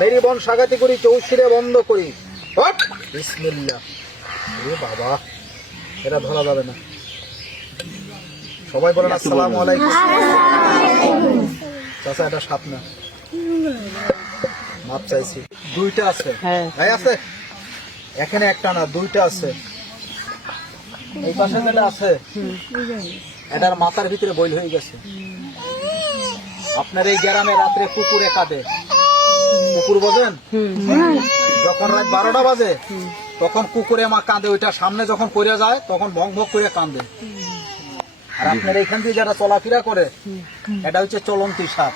Mary বন সাগাতি করি চৌশিরে বন্ধ করি। বিসমিল্লাহ। এ বাবা, এটা ধরা যাবে না। সবাই বলেন আসসালামু আলাইকুম। চাচা এটা সাপ না, মাপ চাইছি। দুইটা আছে, ভাই আছে এখানে, একটা না দুইটা আছে। এই পাশে যেটা আছে এটার মাথার ভিতরে বইল হয়ে গেছে। আপনার এই গ্রামে রাত্রে কুকুরে কাঁদে, কুকুর বোঝেন? যখন রাত 12টা বাজে তখন কুকুরে মা কাঁদে, ওইটা সামনে যখন পড়ে যায় তখন ভং ভং করে কাঁদে। আর আপনার এখান থেকে যারা চলাফেরা করে এটা হচ্ছে চলন্তি সাপ।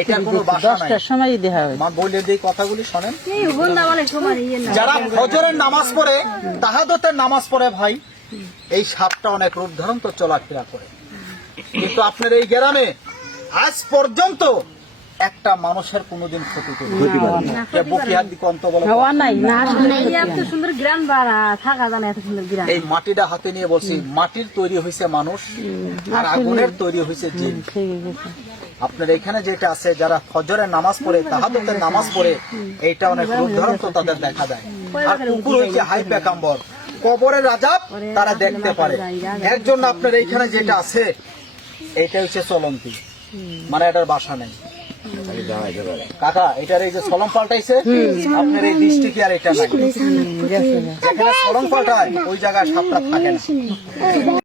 এটা কোনো বাসা নাই। মা বলে দিই কথাগুলি শোনেন। যারা ফজরের নামাজ পড়ে, তাহাজ্জুদের নামাজ পড়ে ভাই, এই সাপটা অনেক রূপ ধারণ তো চলাফেরা করে। কিন্তু আপনার এই গ্রামে আজ পর্যন্ত একটা মানুষের কোনোদিন ক্ষতি করে এই মাটিটা হাতে নিয়ে বলছি, মাটির তৈরি হয়েছে মানুষ আর আগুনের তৈরি হয়েছে জিন। আপনার এখানে যেটা আছে, যারা ফজরের নামাজ পড়ে, তাহাজ্জুদের নামাজ পড়ে, এইটা অনেক রূপ ধারণ তো তাদের দেখা যায়। আর কুকুর হয়েছে হাই পেকাম্বর, কবরের আযাব তারা দেখতে পারে। এর জন্য আপনার এইখানে যেটা আছে এইটা হচ্ছে চলন্তি, মানে এটার বাসা নেই। কাকা এটার এই যে সলম পাল্টাইছে, আপনার এই দৃষ্টি কি আর এটা নাই? যেখানে সলম পাল্টায় ওই জায়গায় সাপটা থাকে না।